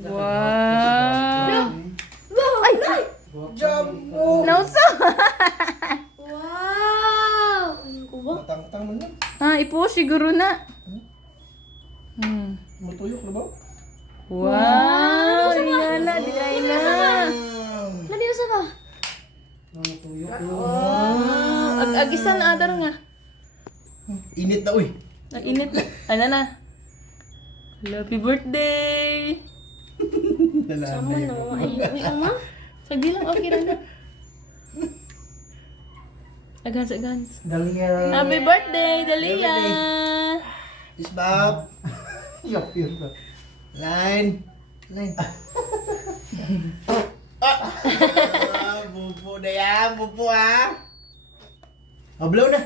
Wow! Ay! Jumbo! Nauso! Wow! Ano ko ba? Matang-tang mo na. Ah, ipo siguro na. Matuyok na ba? Wow! Ingala, di ay na. Naliusa ba? Matuyok. Ag-agisan na adar nga. Init na uy. Nag-init na. Ano na? Happy birthday! Sama no. Ay, ama? Sagdi lang, okay lang na. Agans, agans. Dalia. Happy birthday, Dalia! Isbab. Yup, yup. Line. Line. Bupo na yan. Bupo ha. Mablaw na.